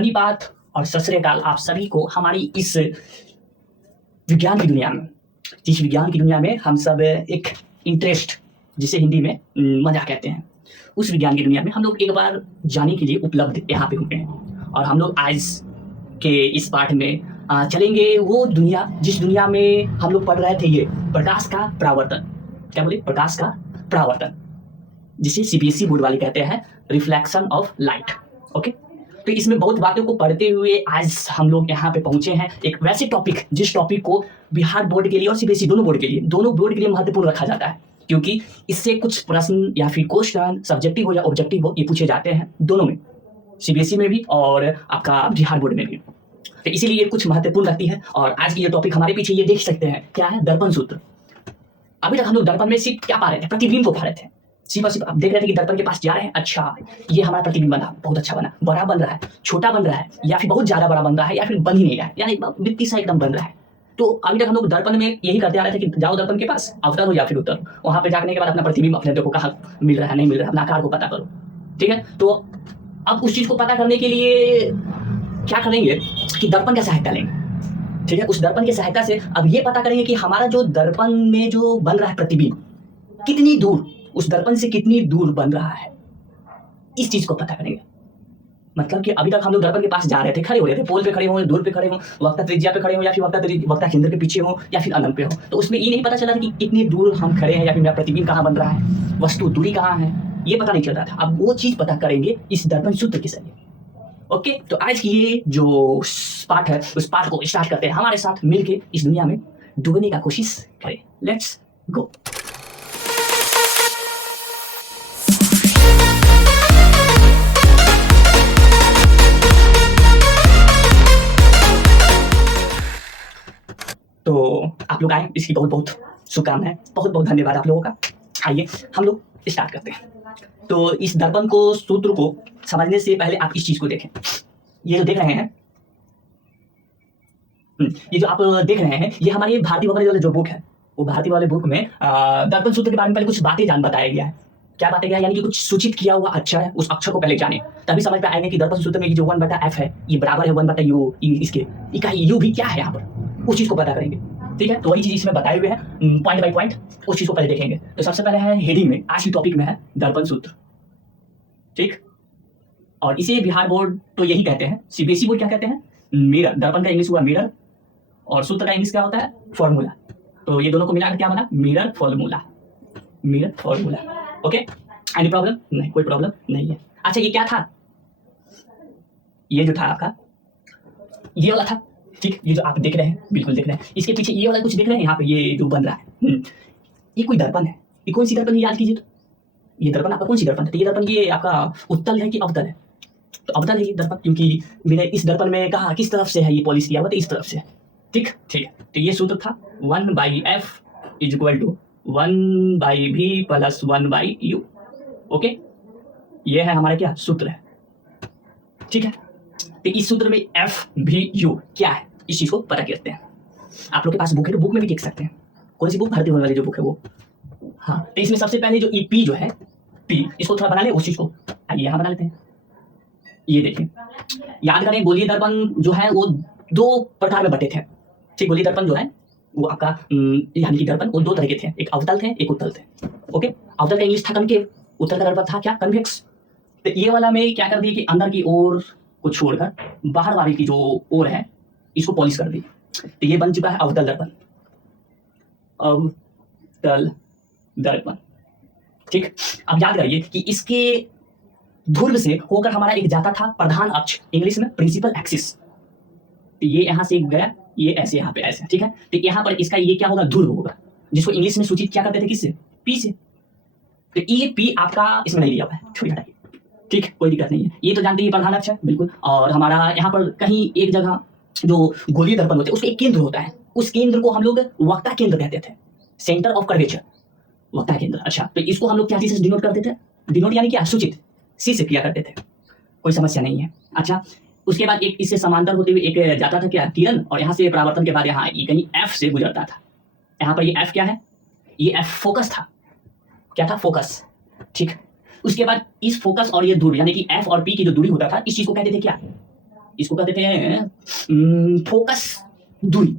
धन्यवाद और सत श्री अकाल आप सभी को हमारी इस विज्ञान की दुनिया में, जिस विज्ञान की दुनिया में हम सब एक इंटरेस्ट, जिसे हिंदी में मजा कहते हैं, उस विज्ञान की दुनिया में हम लोग एक बार जाने के लिए उपलब्ध यहाँ पे हुए हैं। और हम लोग आज के इस पाठ में चलेंगे वो दुनिया, जिस दुनिया में हम लोग पढ़ रहे थे, ये प्रकाश का परावर्तन। क्या बोले? प्रकाश का परावर्तन, जिसे सीबीएसई बोर्ड वाले कहते हैं रिफ्लेक्शन ऑफ लाइट। ओके, तो इसमें बहुत बातों को पढ़ते हुए आज हम लोग यहाँ पे पहुंचे हैं एक वैसे टॉपिक, जिस टॉपिक को बिहार बोर्ड के लिए और सीबीएसई दोनों बोर्ड के लिए महत्वपूर्ण रखा जाता है, क्योंकि इससे कुछ प्रश्न या फिर क्वेश्चन सब्जेक्टिव हो या ऑब्जेक्टिव हो, ये पूछे जाते हैं दोनों में, सीबीएसई में भी और आपका बिहार बोर्ड में भी। तो इसीलिए कुछ महत्वपूर्ण रखती है। और आज की ये टॉपिक हमारे पीछे ये देख सकते हैं क्या है, दर्पण सूत्र। अभी तक हम लोग दर्पण में सिर्फ क्या पा रहे थे? प्रतिबिंब को पा रहे थे। सिर्फ आप देख रहे थे कि दर्पण के पास जा रहे हैं, अच्छा ये हमारा प्रतिबिंब बना, बहुत अच्छा बना, बड़ा बन रहा है, छोटा बन रहा है, या फिर बहुत ज्यादा बड़ा बन रहा है, या फिर बन ही नहीं रहा है, यानी मिट्टी सा एकदम बन रहा है। तो अभी तक हम लोग दर्पण में यही करते आ रहे थे कि जाओ दर्पण के पास, अवतर हो या फिर उत्तर, वहां पे जाने के बाद अपना प्रतिबिंब अपने देखो कहाँ मिल रहा है, नहीं मिल रहा है, अपना आकार को पता करो। ठीक है, तो अब उस चीज को पता करने के लिए क्या करेंगे कि दर्पण का सहायता लेंगे। ठीक है, उस दर्पण की सहायता से अब ये पता करेंगे कि हमारा जो दर्पण में जो बन रहा है प्रतिबिंब, कितनी दूर, उस दर्पण से कितनी दूर बन रहा है, इस चीज को पता करेंगे। मतलब कि अभी तक हम लोग दर्पण के पास जा रहे थे, खड़े हो रहे थे, पोल पे खड़े हो, दूर पे खड़े हो, वक्ता त्रिज्या पे खड़े हो, या फिर वक्ता केंद्र के पीछे हो, या फिर अनंत पे हो, तो उसमें ये नहीं पता चला था कि कितनी दूर हम खड़े हैं, या फिर मेरा प्रतिबिंब कहाँ बन रहा है, वस्तु दूरी कहाँ है, ये पता नहीं चल रहा था। अब वो चीज पता करेंगे इस दर्पण सूत्र के जरिए। ओके, तो आज की ये जो पाठ है, उस पाठ को स्टार्ट करते हैं। हमारे साथ मिलके इस दुनिया में डूबने का कोशिश करें। Let's go. तो आप लोग आए, इसकी बहुत बहुत शुभकामनाएं, बहुत बहुत धन्यवाद आप लोगों का। आइए हम लोग स्टार्ट करते हैं। तो इस दर्पण को, सूत्र को समझने से पहले आप इस चीज को देखें। ये जो देख रहे हैं, ये जो आप देख रहे हैं, ये हमारी भारतीय वाले जो बुक है, वो भारतीय वाले बुक में दर्पण सूत्र के बारे में पहले कुछ बातें बताया गया है। क्या बातें गया है? यानी कि कुछ सूचित किया हुआ अक्षर है, उस अक्षर को पहले जाने, तभी समझ में आएगा कि दर्पण सूत्र में ये जो 1/f है, ये बराबर है 1/u, इसके इकाई u भी क्या है यहाँ पर, उस चीज को पता करेंगे। ठीक है, तो वही चीज इसमें बताए हुए हैं पॉइंट बाय पॉइंट, उस चीज को पहले देखेंगे। तो सबसे पहले है हेडिंग में, आज की टॉपिक में है दर्पण सूत्र। ठीक, और इसे बिहार बोर्ड तो यही कहते हैं, सीबीएसई बोर्ड क्या कहते हैं? मिरर। दर्पण का इंग्लिश हुआ मिरर, और सूत्र का इंग्लिश क्या होता है? फॉर्मूला। तो ये दोनों को मिलाकर क्या बना? Mirror formula. Mirror formula. Okay, any problem? नहीं, कोई प्रॉब्लम नहीं है। अच्छा, ये क्या था? ये जो था आपका, ये वाला था। ठीक, ये जो आप देख रहे हैं, बिल्कुल देख रहे हैं, इसके पीछे ये वाला कुछ देख रहे हैं, यहाँ पे ये जो बन रहा है, ये कोई दर्पण है। ये कौन सी दर्पण है, याद कीजिए। तो ये दर्पण आपका कौन सी दर्पण है? तो ये दर्पण ये आपका उत्तल है कि अवतल है? तो अवतल है ये दर्पण, क्योंकि मैंने इस दर्पण में कहा किस तरफ से है ये पॉलिश किया हुआ, तो इस तरफ से। ठीक ठीक है, तो ये सूत्र था 1/f = 1/v + 1/u। ओके, ये है हमारा क्या सूत्र है। ठीक है, तो इस सूत्र में f v u क्या है, इस चीज को पता करते हैं। आप लोग के पास बुक है तो बुक में भी देख सकते हैं। कौन सी बुक? भारतीय वाली जो बुक है वो। हाँ, तो इसमें सबसे पहले जो p जो है, p, इसको थोड़ा बना ले उस चीज को। आइए यहाँ बना लेते हैं। ये देखिए, याद करें, गोलीय दर्पण जो है वो दो प्रकार में बटे थे। ठीक, गोलीय दर्पण जो है वो आपका यानी कि दर्पण वो दो तरह के थे, एक अवतल थे, एक उत्तल थे। ओके, अवतल का इंग्लिश था कनकेव, उत्तल का दर्पण था क्या? कन्वेक्स। तो ये वाला में क्या कर दिया कि अंदर की ओर को छोड़कर बाहर वाली की जो ओर है, इसको पॉलिश कर दी। तो ये बन चुका है अवतल दर्पण। अवतल दर्पण। ठीक, अब याद करिए कि इसके ध्रुव से होकर हमारा एक जाता था प्रधान अक्ष, इंग्लिश में प्रिंसिपल एक्सिस। तो ये यहां से गया, ये ऐसे यहाँ पे ऐसे। ठीक है, तो यहाँ पर इसका ये क्या होगा? ध्रुव होगा, जिसको इंग्लिश में सूचित क्या करते थे? किससे? पी से। तो ये पी आपका इसमें नहीं लिया हुआ है, छोड़ हटाइए। ठीक, कोई दिक्कत नहीं है, ये तो जानते हैं प्रधान अक्ष है, बिल्कुल। और हमारा यहाँ पर कहीं एक जगह जो गोलीय दर्पण होते हैं उसका एक केंद्र होता है, उस केंद्र को हम लोग वक्ता केंद्र कहते थे, सेंटर ऑफ कर्वेचर, वक्ता केंद्र। अच्छा, तो इसको हम लोग क्या चीज से डिनोट करते थे? डिनोट यानी क्या? सूचित, सी से किया करते थे, कोई समस्या नहीं है। अच्छा, उसके बाद एक इससे समांतर होते हुए एक जाता था क्या? किरण, और यहाँ से परावर्तन के बाद यहाँ कहीं एफ से गुजरता था। यहाँ पर ये एफ क्या है? ये एफ फोकस था। क्या था? फोकस। ठीक, उसके बाद इस फोकस और ये दूरी यानी कि एफ और पी की जो दूरी होता था, इस चीज को कहते थे क्या? इसको कहते थे फोकस दूरी,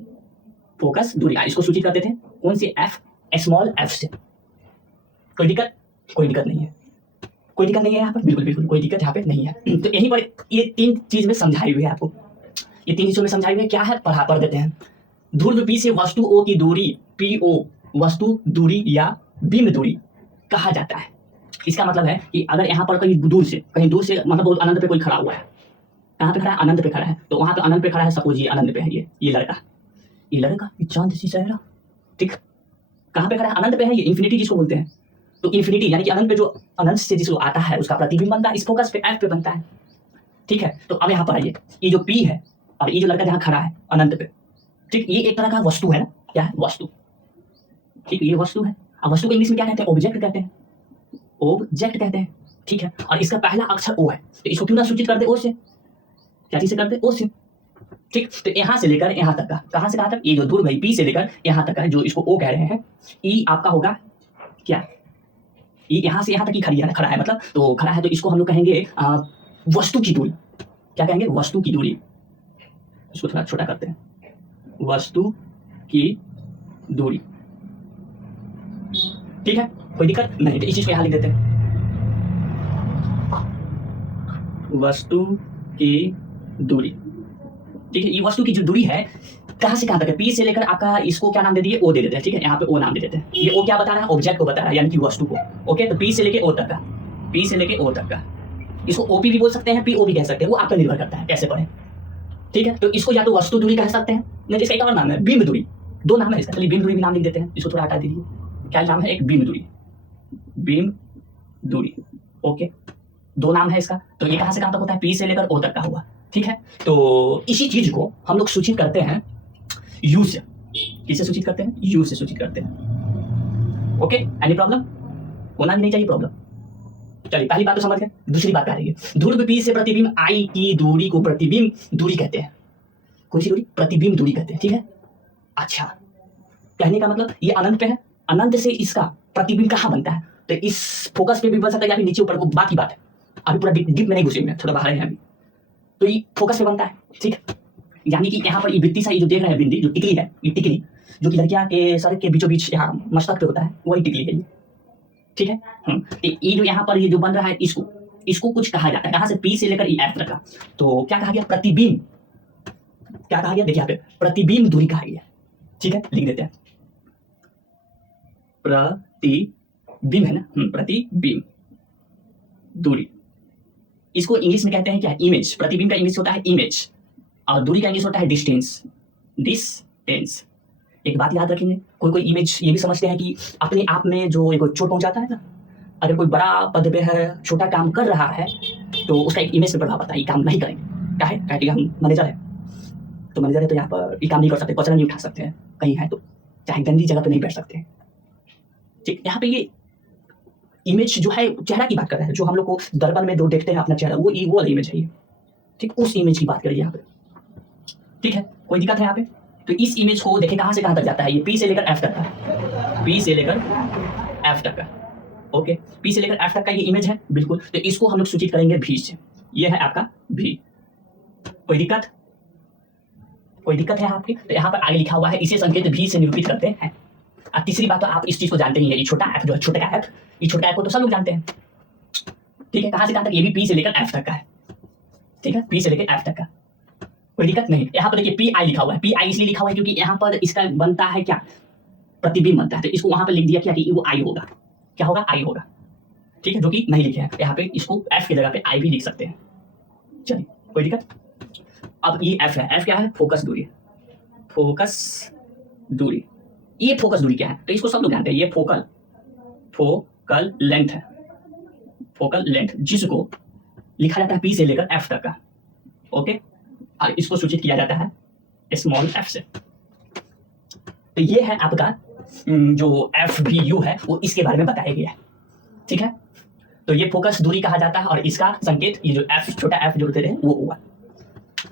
फोकस दूरी। इसको सूचित करते थे कौन सी, एफ, स्मॉल एफ से। कोई दिक्कत? कोई दिक्कत नहीं है, कोई दिक्कत नहीं है यहाँ पर, बिल्कुल बिल्कुल कोई दिक्कत यहाँ पे नहीं है। तो यहीं पर ये 3 चीज में समझाई हुई है आपको, ये 3 चीजों में समझाई हुई है। क्या है, पढ़ देते हैं। ध्रुव पी से वस्तु ओ की दूरी पी ओ वस्तु दूरी या बिंब दूरी कहा जाता है। इसका मतलब है कि अगर यहाँ पर कहीं दूर से मतलब बहुत अनंत पे कोई खड़ा हुआ है, कहाँ पे खड़ा है, अनंत पे खड़ा है, तो वहां पे अनंत पे खड़ा है, सपोज ये अनंत पे है, ये लड़का, ये चांद सी चेहरा, ठीक, कहाँ पे खड़ा है, अनंत पे है, ये इन्फिनिटी जिसको बोलते हैं। तो इन्फिनिटी यानी कि अनंत पे जो अनंत से जिसको आता है उसका प्रतिबिंब बनता है, इस फोकस पे, एफ पे बनता है, ठीक है। तो अब यहाँ पर आइए, ये जो पी है और ये जो लड़का जहाँ खड़ा है अनंत पे, ठीक, ये एक तरह का वस्तु है ना, क्या है, वस्तु, ठीक, ये वस्तु है। अब वस्तु को इंग्लिश में क्या कहते हैं, ऑब्जेक्ट कहते हैं, ऑब्जेक्ट कहते हैं, ठीक है। और इसका पहला अक्षर ओ है, तो इसको क्यों ना सूचित करते ओ से, क्या चीज से करते, ओ से, ठीक। तो यहां से लेकर यहां तक का, कहां से कहां तक, ये जो दूर भाई पी से लेकर यहां तक का जो इसको ओ कह रहे हैं, ई आपका होगा क्या, ये यहां से यहां तक ही खड़ा है मतलब, तो खड़ा है, तो इसको हम लोग कहेंगे वस्तु की दूरी। क्या कहेंगे, वस्तु की दूरी। इसको थोड़ा छोटा करते हैं, वस्तु की दूरी, ठीक है, कोई दिक्कत नहीं। तो इस चीज को यहां लिख देते हैं, वस्तु की दूरी, ठीक है। ये वस्तु की जो दूरी है कहां से कहां तक है, पी से लेकर आपका, इसको क्या नाम दे दिए, ओ दे देते हैं, ठीक है, यहाँ पे ओ नाम दे देते हैं। ये ओ क्या बता रहा है, ऑब्जेक्ट को बता रहा है, यानी कि वस्तु को, ओके। तो पी से लेके ओ तक का, पी से लेके ओ तक का, इसको ओपी भी बोल सकते हैं, पीओ भी कह सकते हैं, वो आप पर निर्भर करता है कैसे पढ़े, ठीक है। तो इसको या तो वस्तु दूरी कह सकते हैं, नहीं तो इसका एक और नाम है बिंब दूरी, 2 नाम है इसका, चलिए बिंब दूरी भी नाम लिख देते हैं, इसको थोड़ा हटा दीजिए, क्या नाम है, एक बिंब दूरी, बिंब दूरी, ओके, 2 नाम है इसका। तो ये कहां से कहां तक होता है, पी से लेकर ओ तक का हुआ, ठीक है। तो इसी चीज को हम लोग सूचित करते हैं यू से, किससे सूचित करते हैं, यू से सूचित करते हैं, ओके। एनी प्रॉब्लम, होना भी नहीं चाहिए प्रॉब्लम। चलिए पहली बात तो समझ गए, दूसरी बात क्या रही है, ध्रुव पी से प्रतिबिंब आई की दूरी को प्रतिबिंब दूरी कहते हैं। कौन सी दूरी, प्रतिबिंब दूरी कहते हैं, ठीक है। अच्छा, कहने का मतलब ये अनंत पे है, अनंत से इसका प्रतिबिंब कहाँ बनता है, तो इस फोकस पे भी बन सकता है या फिर नीचे ऊपर, को बात की बात है, अभी पूरा डीप में नहीं घुसे हुए, थोड़ा बाहर है अभी। तो ये फोकस पे बनता है, ठीक, यानी कि यहाँ पर ये बित्ती सा, ये जो देख रहे हैं बिंदी, जो टिकली है, ये टिकली जो कि लड़कियां के सर के बीचों बीच यहाँ मस्तक पे होता है, वही टिकली है ये, ठीक है। ये जो यहाँ पर ये जो बन रहा है, इसको कुछ कहा जाता है, कहाँ से, पी से लेकर एफ तक का। तो क्या कहा गया, प्रतिबिंब, क्या कहा गया, देखिए यहाँ पे प्रतिबिंब दूरी कहा गया, ठीक है, लिख देते हैं, प्रतिबिंब है ना, प्रतिबिंब दूरी, इसको इंग्लिश में कहते हैं क्या, इमेज। प्रतिबिंब का इंग्लिश होता है इमेज, और दूरी का इंग्लिश होता है डिस्टेंस, डिस्टेंस। एक बात याद रखेंगे, कोई इमेज ये भी समझते हैं कि अपने आप में जो एक चोट पहुंचाता है ना, अगर कोई बड़ा पद पे है, छोटा काम कर रहा है, तो उसका एक इमेज पे प्रभाव पड़ता है, ये काम नहीं करेंगे, क्या है, क्या हम मैनेजर है, तो मैनेजर है तो यहाँ पर ये काम नहीं कर सकते, कचरा नहीं उठा सकते हैं, कहीं है तो चाहे गंदी जगह पे नहीं बैठ सकते, ठीक। यहाँ पे ये इमेज जो है चेहरा की बात कर रहे हैं, जो हम लोग को दर्पण में जो देखते हैं अपना चेहरा, वो वाला इमेज है ये, ठीक, उस इमेज की बात करिए यहाँ पे, ठीक है, कोई दिक्कत है यहाँ पे। तो इस इमेज को देखें कहां से कहां तक जाता है, ये पी से लेकर एफ तक का, पी से लेकर एफ तक का, ओके, पी से लेकर एफ तक का ये इमेज है, बिल्कुल। तो इसको हम लोग सूचित करेंगे भी से, ये है आपका भी, कोई दिक्कत, कोई दिक्कत है आपकी। तो यहाँ पर आगे लिखा हुआ है, इसे संकेत भी से निरूपित करते हैं। और तीसरी बात तो आप इस चीज को जानते ही है, ये छोटा एफ जो है, छोटे का एफ, ये छोटा एफ को तो सब लोग जानते हैं, ठीक है। कहां से कहां तक, ये भी पी से लेकर एफ तक का है, ठीक है, पी से लेकर एफ तक का, कोई दिक्कत नहीं। यहाँ पर देखिए पी आई लिखा हुआ है, पी आई इसलिए लिखा हुआ है क्योंकि यहाँ पर इसका बनता है क्या, प्रतिबिंब बनता है, तो इसको वहां पर लिख दिया क्या कि वो आई होगा, क्या होगा, आई होगा, ठीक है, जो कि नहीं लिखे हैं यहाँ पे, इसको एफ की जगह पे आई भी लिख सकते हैं, चलिए कोई दिक्कत। अब ये एफ है, एफ क्या है, फोकस दूरी, फोकस दूरी, ये फोकस दूरी क्या है, तो इसको सब लोग जानते हैं, ये फोकल लेंथ है, फोकल लेंथ, जिसको लिखा जाता है पी से लेकर एफ तक का, ओके, और इसको सूचित किया जाता है स्मॉल एफ से। तो ये है आपका जो एफ भी यू है, वो इसके बारे में बताया गया है, ठीक है। तो ये फोकस दूरी कहा जाता है, और इसका संकेत ये जो एफ, छोटा एफ जो होते हैं वो हुआ,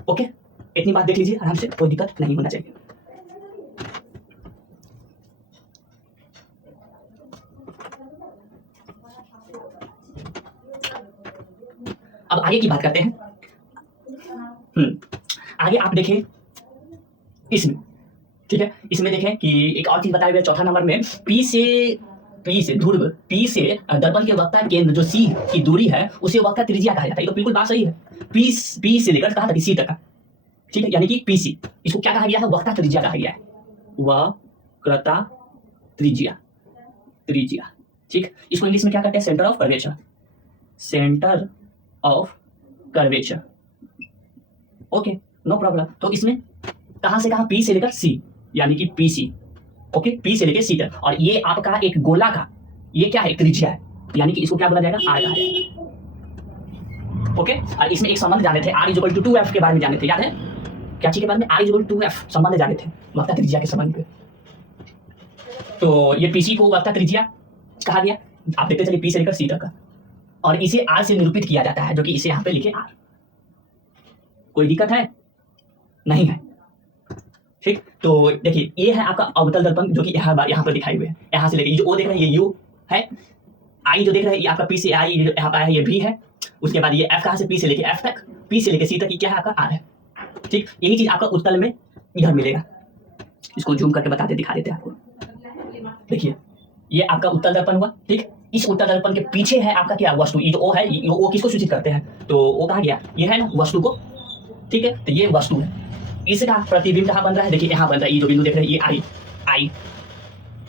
ओके। इतनी बात देख लीजिए आराम से, कोई दिक्कत नहीं होना चाहिए। अब आगे की बात करते हैं, आगे आप देखें इसमें, ठीक है, इसमें देखें कि एक और चीज बताया गया चौथा नंबर में, पी से ध्रुव पी से दर्पण के वक्ता केंद्र जो सी की दूरी है उसे वक्ता त्रिज्या कहा जाता है। ये तो बिल्कुल बात सही है। पी से लेकर कहा था कि सी तक का, ठीक है, यानी कि पीसी, इसको क्या कहा गया है? वक्ता त्रिज्या कहा गया है, वक्रता त्रिज्या, त्रिज्या, ठीक। इसको इंग्लिश में क्या कहते हैं? Centre of curvature, centre of curvature. Okay, no problem. तो इसमें कहां से कहां? पी से लेकर सी, यानी कि पीसी, ओके, पी से लेकर सी तक। और ये आपका एक गोला का ये क्या है? त्रिज्या है, यानी कि इसको क्या बोला जाएगा? आर कहा जाएगा। ओके, और इसमें एक संबंध जाने थे, R = 2F के बारे में जाने थे, याद है? क्या चीज के बारे में? R = 2F संबंध जाने थे वक्ता त्रिज्या के संबंध पे। तो ये पीसी को वक्ता त्रिज्या कहा गया। आप देखते चलिए पी से लेकर सी तक का, और इसे आर से निरूपित किया जाता है, जो कि इसे यहाँ पे लिखे आर। कोई दिक्कत है? नहीं है, ठीक। तो देखिए ये है आपका अवतल दर्पण, जो कि यहाँ पर दिखाई हुए है। यहाँ से लेके जो ओ देख रहे हैं ये यू है, आई जो देख रहे हैं ये आपका पी से आई यहाँ पर है, ये भी है। उसके बाद ये एफ कहाँ से? पी से लेके एफ तक, पी से लेके सी तक, ये क्या है? आपका आर है, ठीक। यही चीज आपका उत्तल में इधर मिलेगा। इसको जूम करके बता दे, दिखा देते हैं आपको। देखिए ये आपका उत्तल दर्पण हुआ, ठीक। इस उत्तल दर्पण के पीछे है आपका क्या? वस्तु। ये जो ओ है, ये ओ किसको सूचित करते हैं? तो ओ कहाँ गया? ये है ना वस्तु को, ठीक है। तो ये वस्तु है, इसका प्रतिबिंब कहाँ बन रहा है? देखिए यहाँ बन रहा है, ये जो बिंदु देख रहे हैं ये आई,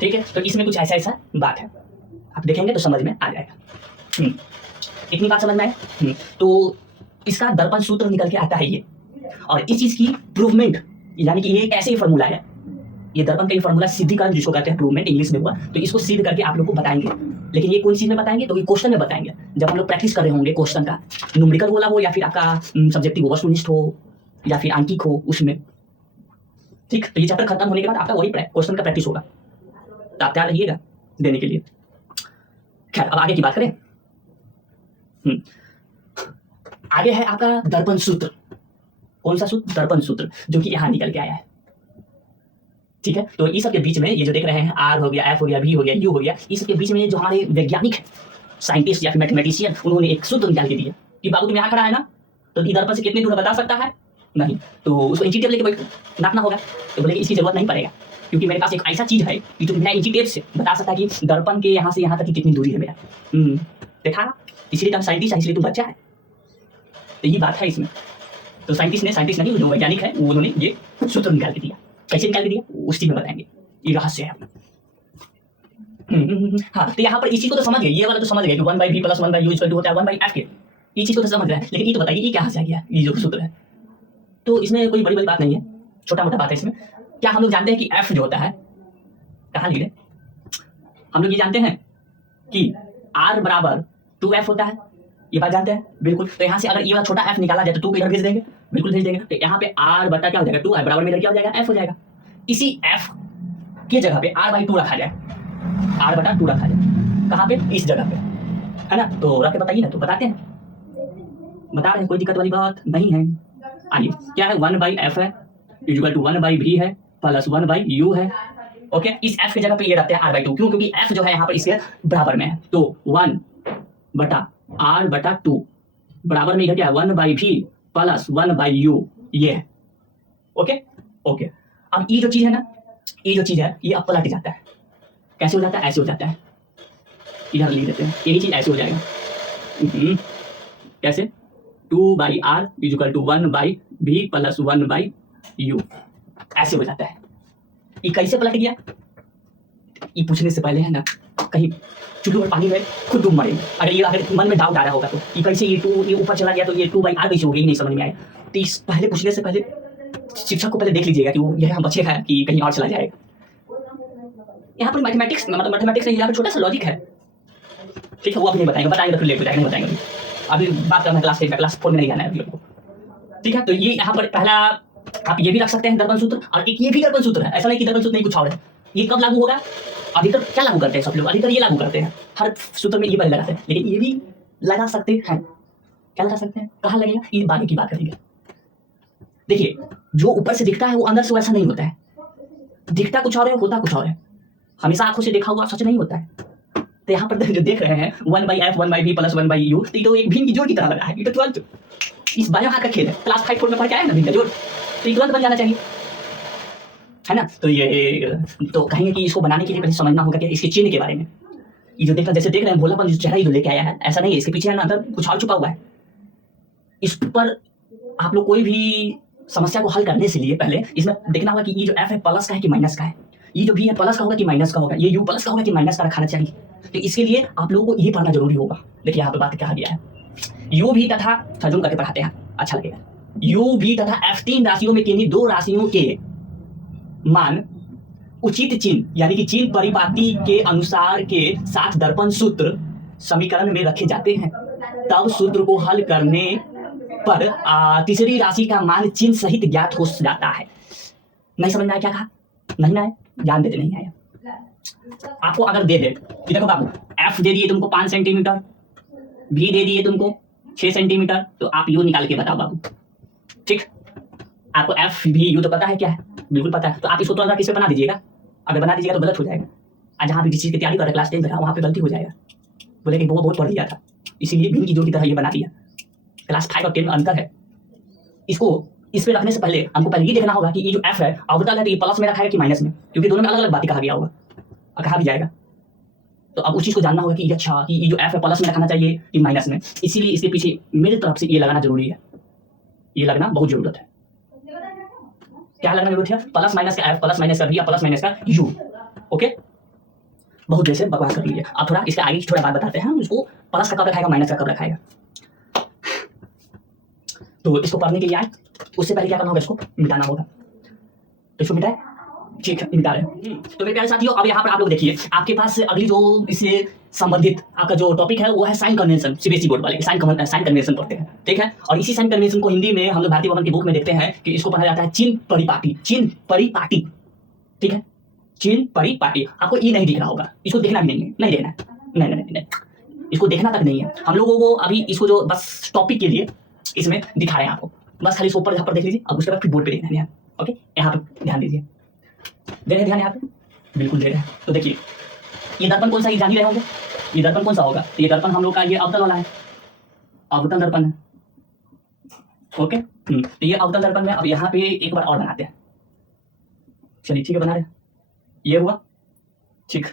ठीक है। तो इसमें कुछ ऐसा बात है, आप देखेंगे तो समझ में आ जाएगा। इतनी बात समझ में आए? तो इसका दर्पण सूत्र निकल के आता है ये, और इस चीज की प्रूवमेंट, यानी कि ये ऐसे ही फॉर्मूला है, ये दर्पण का ये फॉर्मूला सिद्धिकरण जिसको कहते हैं, प्रूवमेंट इंग्लिश में हुआ। तो इसको सिद्ध करके आप लोग को बताएंगे, लेकिन ये कौन चीज में बताएंगे? तो ये क्वेश्चन में बताएंगे, जब हम लोग प्रैक्टिस कर रहे होंगे क्वेश्चन का, न्यूमेरिकल वाला हो या फिर आपका सब्जेक्टिव वस्तुनिष्ठ हो या फिर आंकिक हो, उसमें, ठीक। तो ये चैप्टर खत्म होने के बाद आपका वही क्वेश्चन का प्रैक्टिस होगा, तो आप तैयार रहिएगा देने के लिए। खैर, अब आगे की बात करें। आगे है आपका दर्पण सूत्र। कौन सा सूत्र? दर्पण सूत्र, जो कि यहां निकल के आया है, ठीक है। तो इस सब के बीच में ये जो देख रहे हैं आर हो गया, एफ हो गया, वी हो गया, यू हो गया, इस सब के बीच में जो हमारे वैज्ञानिक साइंटिस्ट या फिर मैथमेटिशियन, उन्होंने एक सूत्र निकाल के दिया कि बाबू तुम यहाँ खड़ा है ना, तो ये दर्पण से कितनी दूर बता सकता है? नहीं। तो उसको इंची टेप लेके नापना होगा, तो बोले इसकी जरूरत नहीं पड़ेगा, क्योंकि मेरे पास एक ऐसा चीज है कि जो बिना इंची टेप से बता सकता है कि दर्पण के यहाँ से यहाँ तक की कितनी दूरी है मेरा। देखा, इसलिए तुम साइंटिस्ट है, इसलिए तुम बच्चा है। तो ये बात है इसमें। तो साइंटिस्ट नहीं, जो वैज्ञानिक है उन्होंने ये सूत्र निकाल के दिया। कैसे निकाल के दिया उस चीज में बताएंगे, ये रहस्य है। हाँ, तो यहाँ पर इस चीज को तो समझ गए, ये वाला तो समझ गए कि 1/v + 1/u = होता है 1/f के, ये चीज को तो समझ रहे हैं। लेकिन ये तो बताइए ये कहाँ से आ गया ये जो सूत्र है? तो इसमें कोई बड़ी बात नहीं है, छोटा मोटा बात है इसमें। क्या हम लोग जानते हैं कि f जो होता है, कहाँ लिखे? हम लोग ये जानते हैं कि r = 2f होता है, ये बात जानते हैं बिल्कुल। तो यहाँ से अगर ये वाला छोटा f निकाला जाए तो 2 को इधर भेज देंगे, बिल्कुल भेज देंगे। तो यहाँ पे r बटा क्या हो जाएगा? 2 बराबर में इधर क्या हो जाएगा? f हो जाएगा। इसी f की जगह पे r/2 रखा जाए, r/2 रखा जाए, कहाँ पे? इस जगह पे, है ना। तो रख के बताइए ना, तो बताते हैं, बता रहे हैं, कोई दिक्कत वाली बात नहीं है। आइए, क्या है? 1/f है = 1/v है + 1/u है, ओके। इस f की जगह पे ये रहते हैं r/2, क्यों? क्योंकि f जो है यहाँ पर इसके बराबर में है। तो 1/r/2 बराबर में इधर क्या है? 1/v + 1/u, ये है, ओके। अब ये जो चीज है ना, ये जो चीज है ये अब पलट जाता है। कैसे हो जाता है? ऐसे हो जाता है, इधर लिख देते हैं, यही चीज ऐसे हो जाएगा। कैसे? 2/r = 1/v + 1/u, ऐसे हो जाता है। ये कैसे पलट गया? ये पूछने से पहले है ना, कहीं चुटू और पानी में खुद डूब मरेंगे। अगर मन में डाउट आ रहा होगा तो ये कैसे ये ऊपर चला गया, तो ये 2/r कैसे हो गई, नहीं समझ में आया। तो इस पहले पूछने से पहले शिक्षक को पहले देख लीजिएगा कि वो यह हम बच्चे हैं कि कहीं और चला जाएगा। यहाँ पर मैथमेटिक्स नहीं, यहाँ पर छोटा सा लॉजिक है, ठीक है। वो अभी नहीं बताएंगे तो फिर लेट हो जाएगा, नहीं बताएंगे अभी बात करना है क्लास 10 क्लास 4 में नहीं जाना है अभी लोगों को, ठीक है। तो ये यहाँ पर पहला आप ये भी रख सकते हैं दर्पण सूत्र, और एक ये भी दर्पण सूत्र है। ऐसा नहीं कि दर्पण सूत्र नहीं कुछ और है। ये कब लागू होगा? अधिकतर क्या लागू करते हैं सब लोग? अधिकतर ये लागू करते हैं, हर सूत्र में ये पहले लगाते हैं, लेकिन ये भी लगा सकते हैं। क्या लगा सकते हैं? कहाँ लगेगा? ये बाकी की बात करेंगे। देखिए, जो ऊपर से दिखता है वो अंदर से वैसा नहीं होता है। दिखता कुछ और है, होता कुछ और है। हमेशा आंखों से देखा हुआ सच नहीं होता है। तो यहाँ पर जो देख रहे हैं 1/f 1/v प्लस 1/u, तो एक भिन्न की जोड़ की तरह लगा है। ये तो तुरंत इस बायो हाथ का खेल है, क्लास 5 4 में पढ़ के आया ना भिन्न का जोड़, तो ये तुरंत बन जाना चाहिए, है ना। तो ये तो कहेंगे कि इसको बनाने के लिए पहले समझना होगा कि इसके चिन्ह के बारे में। ये जो देखना, जैसे देख रहे हैं भोलापन जो चेहरा ये जो लेके आया है, ऐसा नहीं है, इसके पीछे है ना अंदर कुछ और छुपा हुआ है। इस पर आप लोग कोई भी समस्या को हल करने से लिए पहले इसमें देखना होगा कि ये जो f है प्लस का है कि माइनस का है, ये जो v है प्लस का होगा कि माइनस का होगा, ये u प्लस का होगा कि माइनस का रखना चाहिए। तो इसके लिए आप लोगों को ये पढ़ना जरूरी होगा। देखिए यहाँ पे बात कहा गया है, u भी तथा तर्जुमा करके पढ़ाते हैं, अच्छा लगेगा। u भी तथा f 3 राशियों में किन्हीं 2 राशियों के मान उचित चिन्ह यानी कि चिन्ह परिपाटी के अनुसार के साथ दर्पण सूत्र समीकरण में रखे जाते हैं। तब सूत्र को हल करने पर तीसरी राशि का मान चिन्ह सहित ज्ञात हो जाता है। नहीं समझ में आया क्या कहा? नहीं ना है, ध्यान देते नहीं आया। आपको अगर दे दे कि देखो बाबू f दे दिए तुमको 5 सेंटीमीटर, v दे दिए तुमको 6 सेंटीमीटर, तो आप u निकाल के बताओ बाबू। ठीक, आपको f v u तो पता है क्या है, बिल्कुल पता है। तो आप इसको तो किस पे बना दीजिएगा, अगर बना दीजिएगा तो गलत हो जाएगा। आज जहाँ भी जिस चीज़ की तैयारी कर रहे क्लास 10 तक वहाँ पे गलती हो जाएगा, बोले कि वो बहुत पढ़ लिया था इसीलिए भिन्न की जोड़ की तरह ये बना दिया। क्लास 5 और 10 में अंतर है। इसको इस पे रखने से पहले हमको पहले ये देखना होगा कि ये जो f है अवतल है तो ये प्लस में रखा है कि माइनस में, क्योंकि दोनों में अलग अलग बातें कहा गया होगा और कहा भी जाएगा। तो अब उस चीज़ को जानना होगा कि अच्छा कि ये जो f है प्लस में रखना चाहिए कि माइनस में, इसीलिए इसके पीछे मेरी तरफ से ये लगाना जरूरी है, ये लगना बहुत जरूरत है। क्या लगना जरूरत है? प्लस माइनस का f प्लस माइनस का v प्लस माइनस का u। ओके, बहुत जैसे बकवास कर लीजिए। अब थोड़ा इसके आगे थोड़ा बात बताते हैं, उसको प्लस का कब रखाएगा माइनस का कब रखाएगा। तो इसको पढ़ने के लिए आए, उससे पहले क्या करना होगा, इसको मिटाना होगा। तो इसको मिटाए, ठीक है मिटा रहे हैं। तो मेरे प्यारे साथियों, अब यहाँ पर आप लोग देखिए, आपके पास अगली जो इससे संबंधित आपका जो टॉपिक है वो है साइन कन्वेंशन। सीबीएसई बोर्ड वाले साइन कन्वेंशन पढ़ते हैं, ठीक है। और इसी साइन कन्वेंशन को हिंदी में हम लोग भारतीय भवन की बुक में देखते हैं कि इसको पढ़ा जाता है चिन्ह परिपाटी। चिन्ह परिपाटी, ठीक है, चिन्ह परिपाटी। आपको ये नहीं दिख रहा होगा, इसको देखना भी नहीं है, नहीं देखना है, नहीं नहीं नहीं, इसको देखना तक नहीं है। हम लोगों को अभी इसको जो बस टॉपिक के लिए इसमें दिखा रहे हैं आपको, बस खाली ऊपर यहाँ पर देख लीजिए। अब उसके बाद फिर बोर्ड पे देखना है ध्यान। ओके, यहाँ पे ध्यान दीजिए, दे रहे हैं ध्यान यहाँ पे, बिल्कुल दे रहे हैं। तो देखिए ये दर्पण कौन सा, ये जान ही रहे होंगे ये दर्पण कौन सा होगा। तो ये दर्पण हम लोग का ये अवतल वाला है, अवतल दर्पण है। ओके, तो ये अवतल दर्पण में अब यहाँ पे एक बार और बनाते हैं। चलिए ठीक है, बना रहे हैं। ये हुआ ठीक,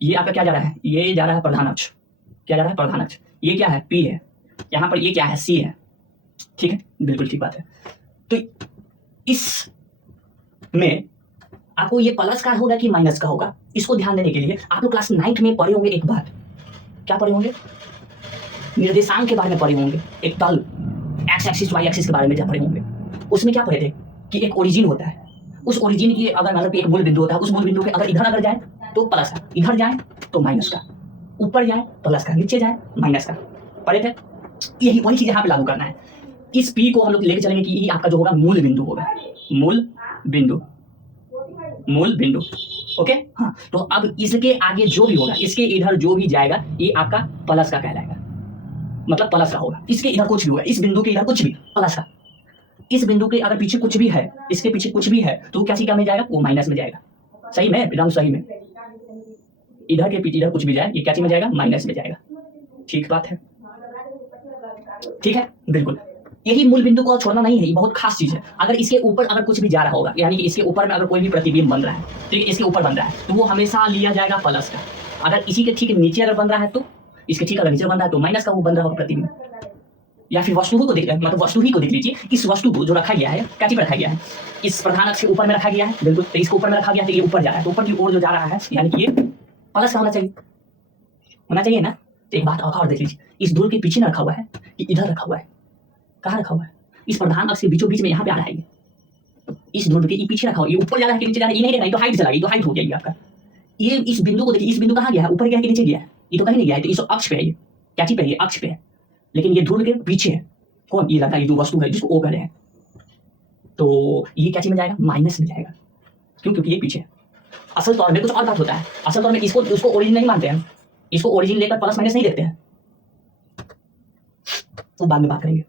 ये आपका क्या जा रहा है, ये जा रहा है प्रधान अक्ष। क्या जा रहा है? प्रधान अक्ष। ये क्या है? P है। यहाँ पर ये क्या है? C है। ठीक है, बिल्कुल ठीक बात है। तो इस में आपको ये प्लस का होगा कि माइनस का होगा, इसको ध्यान देने के लिए आप लोग क्लास 9 में पढ़े होंगे एक बात। क्या पढ़े होंगे? निर्देशांक के बारे में पढ़े होंगे, एक तल एक्स एक्सिस वाई एक्सिस के बारे में पढ़े होंगे। उसमें क्या पढ़े थे कि एक ओरिजिन होता है, उस ओरिजिन की अगर मतलब एक मूल बिंदु होता है, उस मूल बिंदु के अगर इधर अगर जाए तो प्लस का, इधर जाए तो माइनस का, ऊपर जाए प्लस का, नीचे जाए माइनस का, पढ़े थे। यही वही चीज यहाँ पे लागू करना है। इस P को हम लोग लेके चलेंगे कि ये आपका जो होगा मूल बिंदु होगा, मूल बिंदु, मूल बिंदु। ओके, हाँ। तो अब इसके आगे जो भी होगा, इसके इधर जो भी जाएगा ये आपका प्लस का कहलाएगा, मतलब प्लस का होगा। इसके इधर कुछ भी होगा, इस बिंदु के इधर कुछ भी प्लस का, इस बिंदु के अगर पीछे कुछ भी है, इसके पीछे कुछ भी है तो क्या चीज में जाएगा? वो माइनस में जाएगा। सही में, एकदम सही में। इधर के पीछे इधर कुछ भी जाए, ये क्या चीज में जाएगा? माइनस में जाएगा। ठीक बात है, ठीक है, बिल्कुल। यही मूल बिंदु को छोड़ना नहीं है, ये बहुत खास चीज है। अगर इसके ऊपर अगर कुछ भी जा रहा होगा, यानी कि इसके ऊपर में अगर कोई भी प्रतिबिंब बन रहा है, ठीक है, इसके ऊपर बन रहा है तो वो हमेशा लिया जाएगा प्लस का। अगर इसी के ठीक नीचे अगर बन रहा है तो इसके ठीक अगर नीचे बन रहा है तो माइनस का वो बन रहा होगा प्रतिबिंब। या फिर वस्तु को देख, मतलब वस्तु ही को देख लीजिए। इस वस्तु को जो रखा गया है, क्या चीज रखा गया है? इस प्रधान अक्ष के ऊपर में रखा गया है, बिल्कुल। तो इसको ऊपर में रखा गया है तो ये ऊपर जा रहा है, तो ऊपर की ओर जो जा रहा है यानी कि ये प्लस का होना चाहिए, होना चाहिए ना। तो एक बात और देख लीजिए, इस दूर के पीछे ना रखा हुआ है, ये इधर रखा हुआ है। कहाँ रखा हुआ है? इस प्रधान अक्ष के बीचों बीच में यहाँ पे आ रहा है ये। इस ध्रुव के ये पीछे रखा हुआ, ये ऊपर जा रहा है कि नीचे जा रहा है ये नहीं देखना, ये तो हाइट चला गई, तो हाइट हो गया ये आपका। ये इस बिंदु को देखिए, इस बिंदु कहाँ गया है? ऊपर गया है कि नीचे गया है? ये तो कहीं नहीं गया है, तो इस अक्ष पे है, ये क्या चीज पे है? ये अक्ष पे है। लेकिन ये ध्रुव के पीछे है। कौन? ये लगा, ये जो वस्तु है जिसको O कह रहे हैं, तो ये क्या चीज में जाएगा? माइनस में जाएगा। क्यों? क्योंकि ये पीछे है। असल तौर में कुछ और बात होता है। असल तौर में इसको उसको ओरिजिन नहीं मानते हैं, इसको ओरिजिन लेकर प्लस माइनस नहीं देखते हैं, वो बाद में बात करेंगे।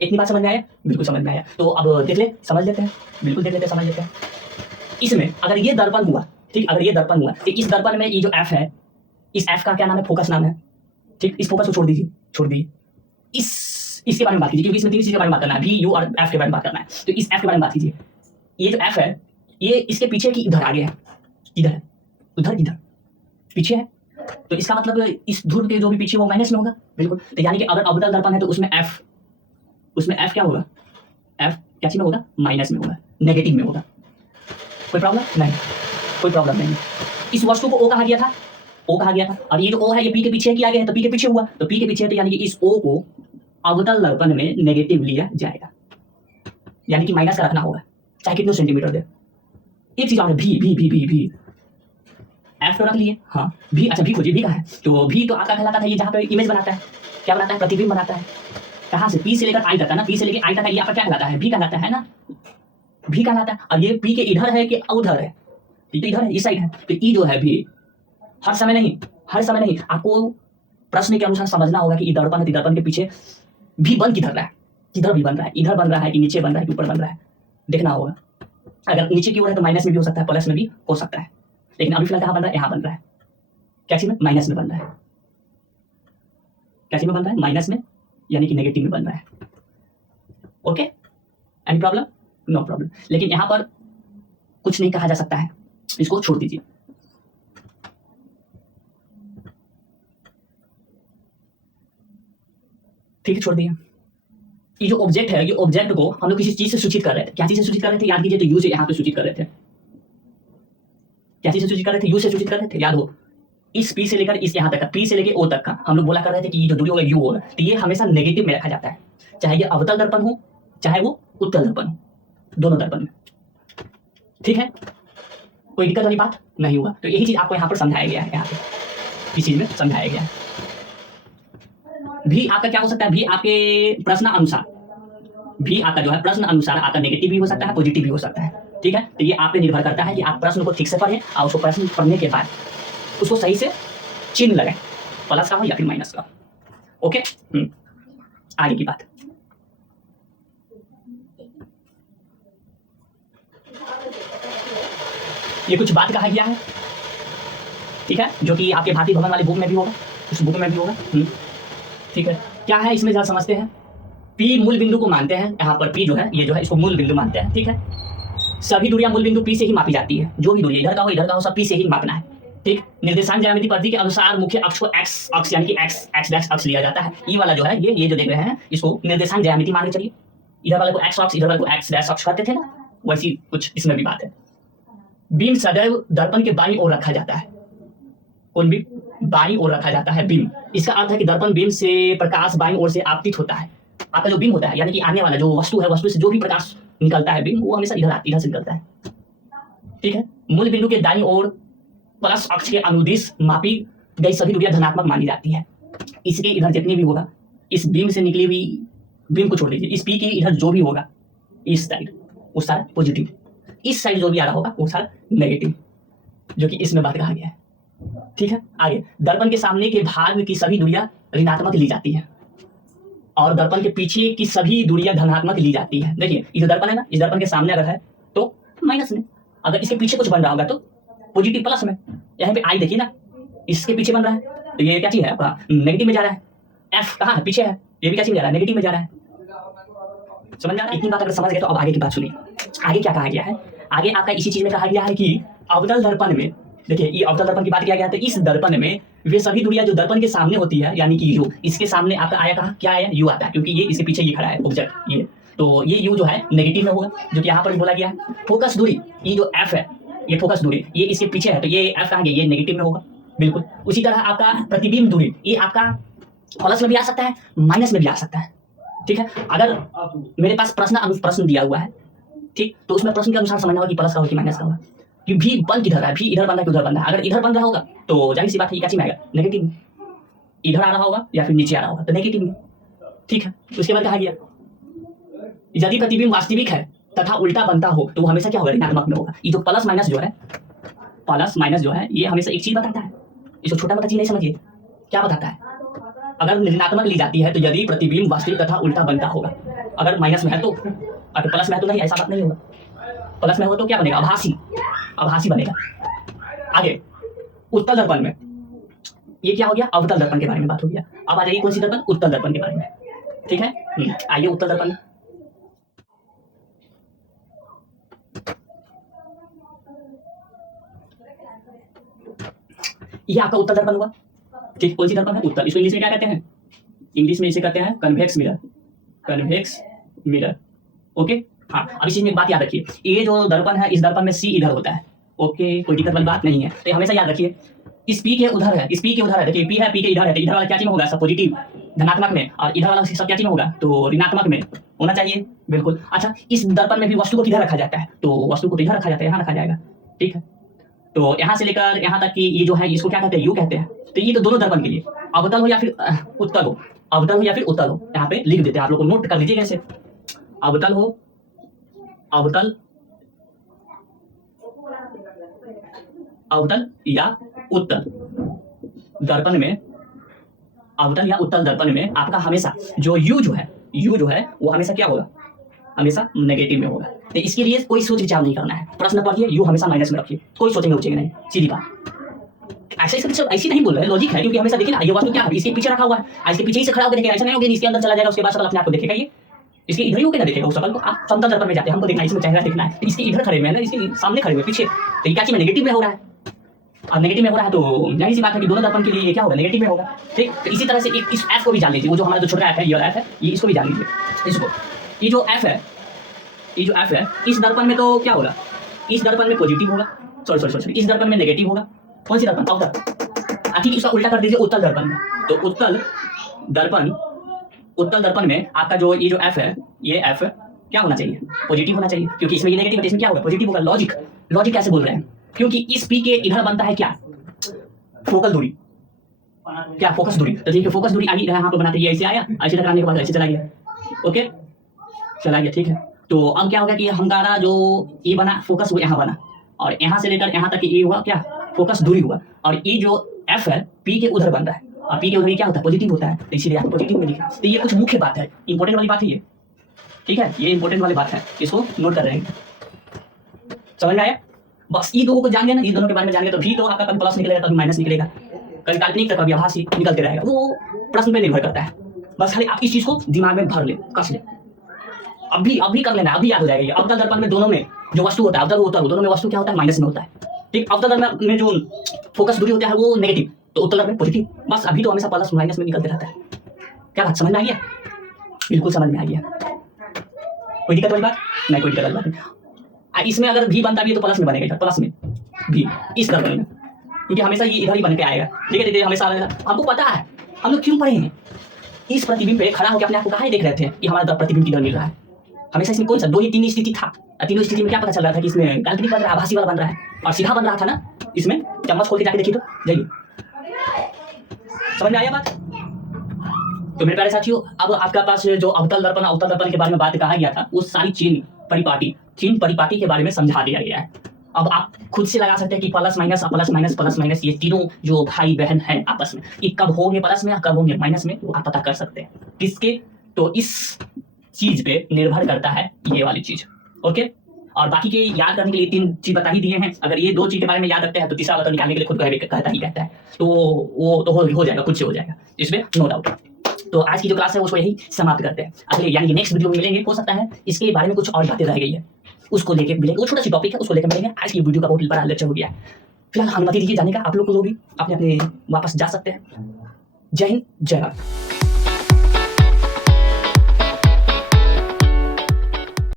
इतनी बात समझ में आया? बिल्कुल समझ में आया। तो अब देख ले, समझ लेते हैं, बिल्कुल देख लेते हैं, समझ लेते हैं। इसमें अगर ये दर्पण हुआ, ठीक, अगर ये दर्पण हुआ तो इस दर्पण में ये जो F है इस एफ का क्या नाम है? फोकस नाम है। ठीक, इस फोकस को छोड़ दीजिए, छोड़ दीजिए। इसके बारे में बात कीजिए, क्योंकि इसमें 3 चीज़ के बारे में बात करना है, भी, यू और एफ के बारे में बात करना है। तो इस एफ के बारे में बात कीजिए। ये जो एफ है, ये इसके पीछे की इधर आगे है, इधर है, उधर इधर पीछे है। तो इसका मतलब इस ध्रुव के जो भी पीछे वो माइनस में होगा, बिल्कुल। तो यानी कि अगर अवतल दर्पण है तो उसमें एफ क्या होगा? एफ क्या चीज में होगा? माइनस में होगा, नेगेटिव में होगा। कोई प्रॉब्लम नहीं, कोई प्रॉब्लम नहीं। इस वस्तु को ओ कहा गया था, ओ कहा गया था। और ये जो ओ है ये पी के पीछे किया गया है, तो पी के पीछे हुआ, तो पी के पीछे है, तो यानी कि इस ओ को अवतल दर्पण में नेगेटिव लिया जाएगा, यानी कि माइनस का रखना होगा, चाहे कितने सेंटीमीटर दे। एक चीज और है, भी एफ तो रख लिए, हाँ भी। अच्छा भी खोजिए, भी कहाँ है? तो भी तो आपका कहलाता है ये जहाँ पे इमेज बनाता है, क्या बनाता है? प्रतिबिंब बनाता है। कहाँ से? पी से लेकर आई तक है ना, पी से लेकर आई तक ये आपका क्या कहलाता है? भी कहलाता है ना, भी कहलाता है। और ये पी के इधर है कि उधर है? तो इधर है, इस साइड है। तो ई जो है भी, हर समय नहीं, आपको प्रश्न के अनुसार समझना होगा कि दर्पण है, दर्पण के पीछे भी बन किधर रहा है, किधर भी बन रहा है, इधर बन रहा है कि नीचे बन रहा है कि ऊपर बन रहा है, देखना होगा। अगर नीचे की ओर है तो माइनस में भी हो सकता है, प्लस में भी हो सकता है, लेकिन अभी फिलहाल कहाँ बन रहा है? यहाँ बन रहा है। क्या चीज में? माइनस में बन रहा है। क्या चीज में बन रहा है? माइनस में, यानी कि नेगेटिव में बन रहा है। Okay, any problem? No problem. लेकिन यहां पर कुछ नहीं कहा जा सकता है, इसको छोड़ दीजिए। ठीक है, छोड़ दिए। ये जो ऑब्जेक्ट है, ये ऑब्जेक्ट को हम लोग किसी चीज से सूचित कर रहे थे। क्या चीज से सूचित कर रहे थे? याद कीजिए, तो यू से यहाँ पे सूचित कर रहे थे। क्या चीज से सूचित कर रहे थे? यू से सूचित कर रहे थे, याद हो। इस पी से लेकर इस यहाँ तक का, पी से लेकर ओ तक का हम लोग बोला कर रहे थे कि ये जो दूरी होगा यू होगा, तो ये हमेशा नेगेटिव में रखा जाता है, चाहे ये अवतल दर्पण हो चाहे वो उत्तल दर्पण हो, दोनों दर्पण में। ठीक है, कोई दिक्कत वाली बात नहीं हुआ। तो यही चीज आपको यहाँ पर समझाया गया है, यहाँ पे इस चीज में समझाया गया है। भी आपका क्या हो सकता है? भी आपके प्रश्न अनुसार, भी आपका जो है प्रश्न अनुसार आपका नेगेटिव भी हो सकता है, पॉजिटिव भी हो सकता है। ठीक है, तो ये आप पे निर्भर करता है कि आप प्रश्न को ठीक से पढ़ें और उसको प्रश्न पढ़ने के बाद उसको सही से चिन्ह लगाएं, प्लस का हो या फिर माइनस का। ओके, आगे की बात। ये कुछ बात कहा गया है, ठीक है, जो कि आपके भारतीय भवन वाले बुक में भी होगा, उस बुक में भी होगा। ठीक है, क्या है इसमें जरा समझते हैं। पी मूल बिंदु को मानते हैं, यहाँ पर पी जो है ये जो है इसको मूल बिंदु मानते हैं। ठीक है, सभी दूरियां मूल बिंदु पी से ही मापी जाती है, जो भी दूरी इधर का हो सब पी से ही मापना है। ठीक, निर्देशांक ज्यामिति पद्धति के अनुसार मुख्य अक्ष को एक्स अक्ष यानी कि एक्स डैश अक्ष लिया जाता है। ई वाला जो है ये जो देख रहे हैं इसको निर्देशांक ज्यामिति मान के चलिए। इधर वाले को एक्स अक्ष, इधर वाले को एक्स डैश अक्ष कहते थे ना, वैसी कुछ इसमें भी बात है। बीम सदैव दर्पण के बाईं ओर रखा जाता है। कौन बीम? बाईं ओर रखा जाता है बीम। इसका अर्थ है कि दर्पण बीम से प्रकाश बाईं ओर से आपतित होता है। आपका जो बीम होता है यानी कि आने वाला जो वस्तु है, वस्तु से जो भी प्रकाश निकलता है बीम, वो हमेशा इधर से निकलता है। ठीक है, मूल बिंदु के दाईं ओर प्लस अक्ष के अनुदिश मापी गई सभी दूरियां धनात्मक मानी जाती है। इसके इधर जितनी भी होगा, इस बीम से निकली हुई, बीम को छोड़ दीजिए, इस पी के इधर जो भी होगा, इस साइड वो सारा पॉजिटिव, इस साइड जो भी आ रहा होगा वो सारा नेगेटिव, जो कि इसमें बात कहा गया है। ठीक है, आगे। दर्पण के सामने के भाग की सभी दूरियां ऋणात्मक ली जाती है और दर्पण के पीछे की सभी दूरियां धनात्मक ली जाती है। देखिए, इधर दर्पण है ना, इस दर्पण के सामने अगर है तो माइनस में, अगर इसके पीछे कुछ बन रहा होगा तो पॉजिटिव प्लस में। यहाँ पे आई देखिए ना, इसके पीछे बन रहा है तो ये क्या चीज है आपका? नेगेटिव में जा रहा है। एफ कहाँ है? पीछे है, ये भी क्या चीज में जा रहा है? नेगेटिव में जा रहा है। समझ आ रहा है? इतनी बात अगर समझ गए तो अब आगे की बात सुनिए। आगे क्या कहा गया है? आगे आपका इसी चीज में कहा गया है कि अवतल दर्पण में, देखिए ये अवतल दर्पण की बात किया गया है, तो इस दर्पण में वे सभी दूरियां जो दर्पण के सामने होती है, यानी कि यू, इसके सामने आपका आया कहाँ? क्या आया? यू आता है, क्योंकि ये इसके पीछे ये खड़ा है ऑब्जेक्ट, ये तो ये यू जो है नेगेटिव में होगा, जो कि यहाँ पर भी बोला गया है। फोकस दूरी, ये जो एफ है, ये फोकस दूरी, ये इसके पीछे है, तो ये एफ कहाँ गया? ये नेगेटिव में होगा, बिल्कुल। उसी तरह आपका प्रतिबिंब दूरी, ये आपका प्लस में भी आ सकता है, माइनस में भी आ सकता है। ठीक है, अगर मेरे पास प्रश्न दिया हुआ है, ठीक, तो उसमें प्रश्न के अनुसार समझना होगा कि प्लस का होगा कि माइनस का होगा, कि भी बन किधर रहा है, भी इधर बन रहा है कि उधर बन रहा है। अगर इधर बन रहा होगा तो जाहिर सी बात है क्या चीज में आएगा? नेगेटिव में। इधर आ रहा होगा या फिर नीचे आ रहा होगा तो नेगेटिव में। ठीक है, उसके बाद कहा गया यदि प्रतिबिंब वास्तविक है तथा उल्टा बनता हो तो वो हमेशा क्या होगा? ऋणात्मक में होगा। ये जो प्लस माइनस जो है, प्लस माइनस जो है, ये हमेशा एक चीज बताता है, इसको छोटा मोटा चीज नहीं समझिए। क्या बताता है? अगर ऋणात्मक ली जाती है तो यदि प्रतिबिंब वास्तविक तथा उल्टा बनता होगा। अगर माइनस में है तो, अगर प्लस में है तो नहीं, ऐसा बात नहीं होगा। प्लस में हो तो क्या बनेगा? आभासी बनेगा। आगे, उत्तल दर्पण में ये क्या हो गया, अवतल दर्पण के बारे में बात हो गया। अब आ जाइए कौन सी दर्पण, उत्तल दर्पण के बारे में। ठीक है, आइए उत्तल दर्पण। ये आपका उत्तल दर्पण हुआ। ठीक, कौन सी दर्पण है, उत्तल। इसको इंग्लिश में क्या कहते हैं, इंग्लिश में इसे कहते हैं convex mirror, convex mirror. Okay, हाँ। अब इस चीज में एक बात याद रखिए, ये जो दर्पण है, इस दर्पण में सी इधर होता है। ओके, कोई दिक्कत वाली बात नहीं है। तो हमेशा याद रखिए, इस पी के उधर है, इस पी के उधर है। देखिए पी है, पी के इधर है, तो इधर वाला क्या चीज में होगा, सब पॉजिटिव धनात्मक में, और इधर वाला सब क्या चीज में होगा, तो ऋणात्मक में होना चाहिए। बिल्कुल। अच्छा, इस दर्पण में भी वस्तु को किधर रखा जाता है, तो वस्तु को इधर रखा जाता है, यहाँ रखा जाएगा। ठीक है, तो यहाँ से लेकर यहाँ तक कि ये जो है इसको क्या कहते हैं, यू कहते हैं। तो ये तो दोनों दर्पण के लिए, अवतल हो या फिर उत्तल हो, अवतल हो या फिर उत्तल हो, यहाँ पे लिख देते हैं। आप लोग को नोट कर लीजिए कैसे, अवतल हो, अवतल, अवतल या उत्तल दर्पण में, अवतल या उत्तल दर्पण में आपका हमेशा जो यू जो है वो हमेशा क्या होगा, हमेशा नेगेटिव में होगा। तो इसके लिए कोई सोच विचार नहीं करना है, प्रश्न पढ़िए, यू हमेशा माइनस में रखिए, कोई सोचेंगे उचेंगे नहीं, सीधी बात। ऐसे नहीं बोल रहे, लॉजिक है, क्योंकि हमेशा देखिए ना, ये वस्तु क्या है, इसके पीछे रखा हुआ है, इसके पीछे ही से खड़ा होकर देखेगा, ऐसा नहीं होगा इसके अंदर चला जाएगा, उसके बाद सकल अपने आप को देखेगा, ये इसके इधर ही होकर ना देखेगा उस सकल को। आप समतल दर्पण में जाते हैं, हमको देखना है, इसमें चेहरा देखना है, तो इसके इधर खड़े हुए हैं ना, इसके सामने खड़े हुए पीछे, तो ये क्या चीज में नेगेटिव में हो रहा है। अब नेगेटिव में हो रहा है तो जाहिर सी बात है कि दोनों दर्पण के लिए ये क्या होगा, नेगेटिव में होगा। ठीक, तो इसी तरह से एक इस एफ को भी जान लीजिए, वो जो हमारा जो छोटा एफ है, ये एफ है, ये इसको भी जान लीजिए। इसको, ये जो एफ है, ये जो एफ है, इस दर्पण में तो क्या होगा, इस दर्पण में पॉजिटिव होगा, सॉरी इस दर्पण में नेगेटिव होगा। कौन सी दर्पण, अवतल। ठीक, इसका उल्टा कर दीजिए उत्तल दर्पण में, तो उत्तल दर्पण में आपका जो ये जो एफ है, ये एफ क्या होना चाहिए, पॉजिटिव होना चाहिए, क्योंकि इसमें ये नेगेटिव है, इसमें क्या होगा, पॉजिटिव होगा। लॉजिक कैसे बोल रहे हैं, क्योंकि इस पी के इधर बनता है क्या, फोकल दूरी, क्या, फोकस दूरी। तो ठीक है, फोकस दूरी आई यहाँ पे बनाते, ये ऐसे आया, ऐसे टकराने के बाद ऐसे चला गया। ओके, चला गया। ठीक है, तो अब क्या होगा कि हमारा जो ये बना फोकस, वो यहाँ बना, और यहाँ से लेकर यहाँ तक ये हुआ क्या, फोकस दूरी हुआ। और ये जो एफ है, पी के उधर बन रहा है, और पी के उधर क्या होता है, पॉजिटिव होता है, तो इसीलिए आप पॉजिटिव में लिखा। तो ये कुछ मुख्य बात है, इंपॉर्टेंट वाली बात है ये। ठीक है, ये इंपॉर्टेंट वाली बात है, इसको नोट कर रहे हैं। समझ में आया, बस ये दोनों को जान गया ना, ये दोनों के बारे में जान गया, तो भी तो आपका कभी प्लस निकलेगा, कभी माइनस निकलेगा, कभी काल्पनिक तो कभी आभासी निकलते रहेगा, वो प्रश्न पे निर्भर करता है। बस खाली आप इस चीज को दिमाग में भर ले, कस ले, अभी कर लेना, अभी याद हो जाएगा ये। अवतल दर्पण में दोनों में जो वस्तु होता है, अवतल होता है, दोनों में वस्तु क्या होता है, माइनस में होता है। ठीक, अवतल दर्पण में जो फोकस दूरी होता है वो नेगेटिव, तो उत्तल दर्पण में पॉजिटिव। बस अभी तो हमेशा प्लस माइनस में निकलते रहता है। क्या बात समझ में आ गया, बिल्कुल समझ में आ गया, कोई दिक्कत वाली बात नहीं, कोई दिक्कत वाली बात नहीं। इसमें अगर भी बनता भी है तो प्लस में बनेगा, प्लस में भी इस दर्पण में, क्योंकि हमेशा ये इधर ही बन के आएगा। ठीक है, हमेशा हमको पता है, हम लोग क्यों पढ़े हैं, इस प्रतिबिंब पे खड़ा होकर अपने आप को कहाँ देख रहे थे कि हमारा प्रतिबिंब किधर मिल रहा है। हमेशा इसमें कौन सा 2 ही 3 स्थिति था, तीनों स्थिति में क्या पता चल रहा था कि इसमें काल्पनिक बन रहा है, आभासी वाला बन रहा है, और सीधा बन रहा था ना। इसमें चम्मच खोल के जाके देखिए तो जाइए, समझ में आया बात। तो मेरे प्यारे साथियों, अब आपके पास जो अवतल दर्पण के बारे में बात कहा गया था, वो सारी चीन परिपाटी के बारे में समझा दिया गया है। अब आप खुद से लगा सकते हैं कि प्लस माइनस ये तीनों जो भाई बहन हैं आपस में, ये कब होंगे प्लस में, कब होंगे माइनस में, वो आप पता कर सकते हैं। किसके, तो इस चीज पे निर्भर करता है ये वाली चीज। ओके, और बाकी के याद करने के लिए 3 चीज बता ही दिए हैं। अगर ये 2 चीज के बारे में याद रखते हैं तो तीसरा वाला तो निकालने के लिए खुद कहता है, तो वो तो हो जाएगा, खुद से हो जाएगा, इसमें नो डाउट। तो आज की जो क्लास है उसको यही समाप्त करते हैं। अगले यानी कि नेक्स्ट वीडियो में मिलेंगे, हो सकता है इसके बारे में कुछ और बातें रह गई है, उसको लेके मिलेंगे, वो छोटा सी टॉपिक है, उसको लेकर मिलेंगे। आज की वीडियो का बहुत बड़ा लेक्चर हो गया है। फिलहाल अनुमति दीजिए जाने का, आप लोग को भी अपने वापस जा सकते हैं। जय हिंद, जय भारत।